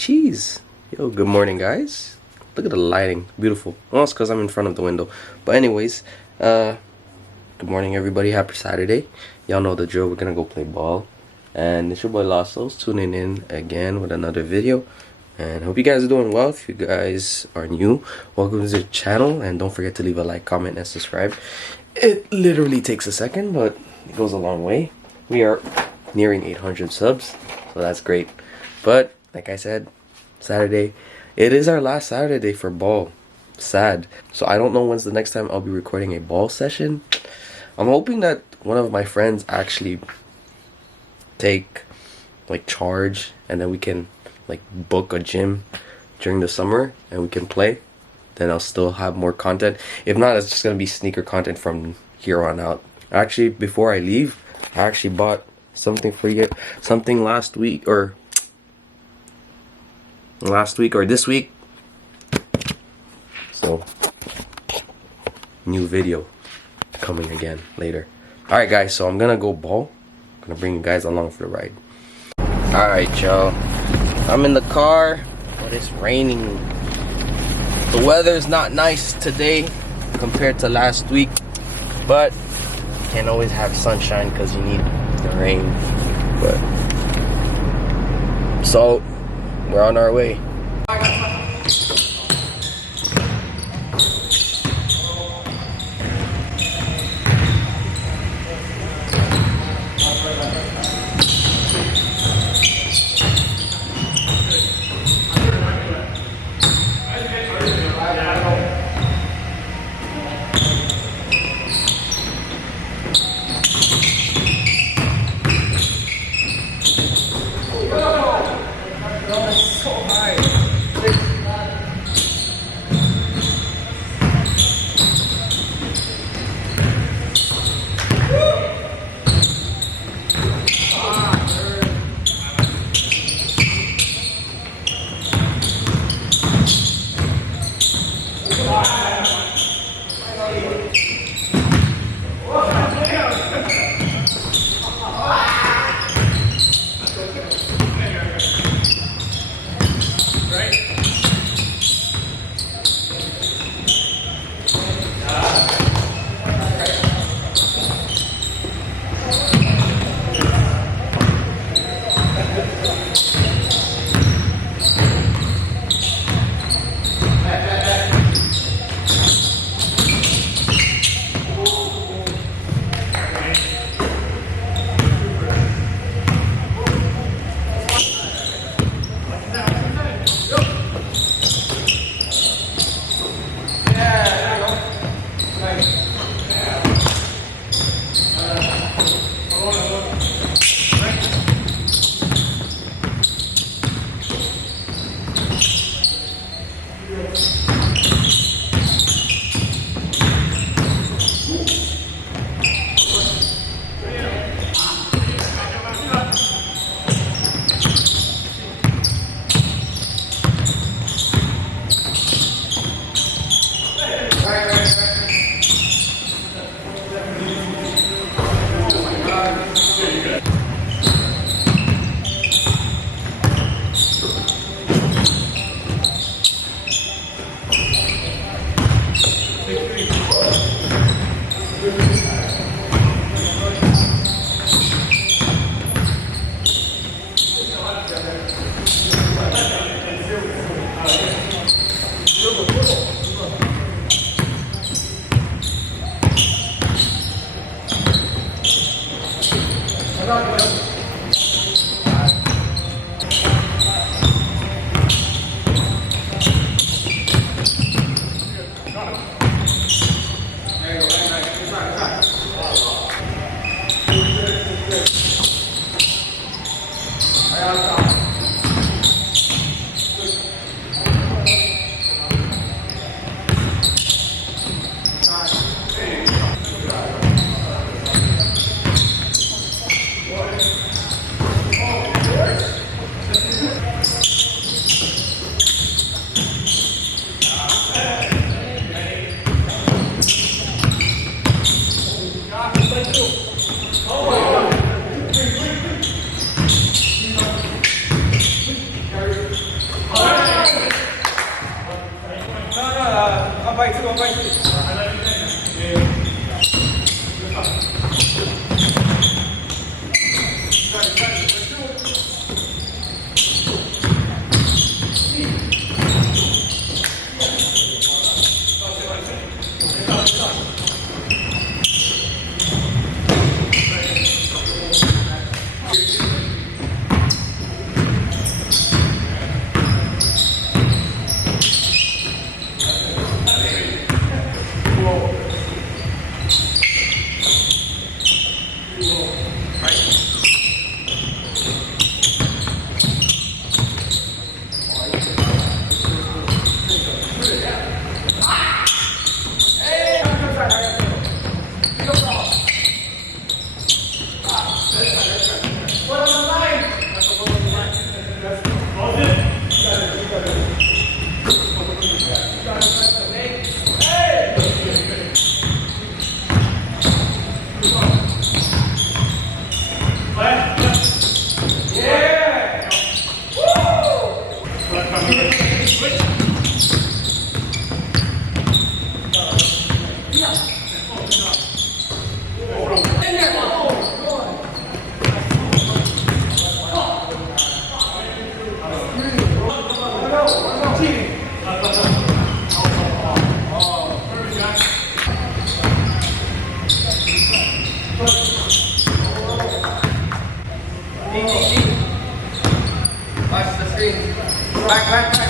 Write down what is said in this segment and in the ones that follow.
cheese. Yo, good morning, guys. Look at the lighting, beautiful. Well, it's because I'm in front of the window. But anyways, good morning, everybody. Happy Saturday. Y'all know the drill. We're gonna go play ball, and it's your boy Lassos tuning in again with another video. And hope you guys are doing well. If you guys are new, welcome to the channel, and don't forget to leave a like, comment, and subscribe. It literally takes a second, but it goes a long way. We are nearing 800 subs, so that's great. But like I said, Saturday, it is our last Saturday for ball. Sad. So I don't know when's the next time I'll be recording a ball session. I'm hoping that one of my friends actually take like charge, and then we can like book a gym during the summer and we can play. Then I'll still have more content. If not, it's just gonna be sneaker content from here on out. Actually, before I leave, I actually bought something for you, something last week or this week. So new video coming again later. All right, guys, so I'm gonna go ball. I'm gonna bring you guys along for the ride. All right, y'all, I'm in the car, but it's raining. The weather's not nice today compared to last week, but you can't always have sunshine because you need the rain. But so we're on our way. So high. Watch the screen. Back.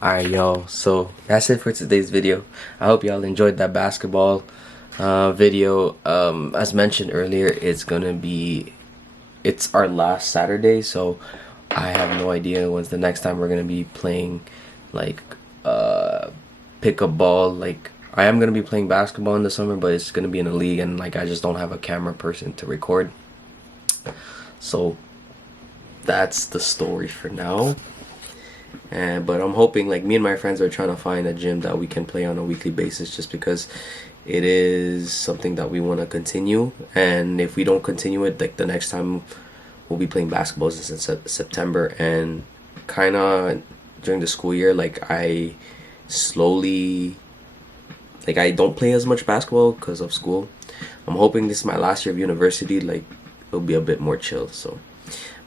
Alright, y'all, so that's it for today's video. I hope y'all enjoyed that basketball video. As mentioned earlier, it's our last Saturday, so I have no idea when's the next time we're gonna be playing like pick up ball. Like, I am gonna be playing basketball in the summer, but it's gonna be in a league, and like I just don't have a camera person to record. So that's the story for now. But I'm hoping, like, me and my friends are trying to find a gym that we can play on a weekly basis, just because it is something that we want to continue. And if we don't continue it, like, the next time we'll be playing basketball is in September. And kind of during the school year, like, I don't play as much basketball because of school. I'm hoping this is my last year of university, like, it'll be a bit more chill. So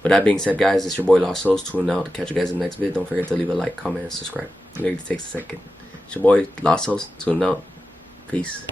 with that being said, guys, it's your boy Lost Souls tuning out. To catch you guys in the next video. Don't forget to leave a like, comment, and subscribe. It literally takes a second. It's your boy Lost Souls tuning out. Peace.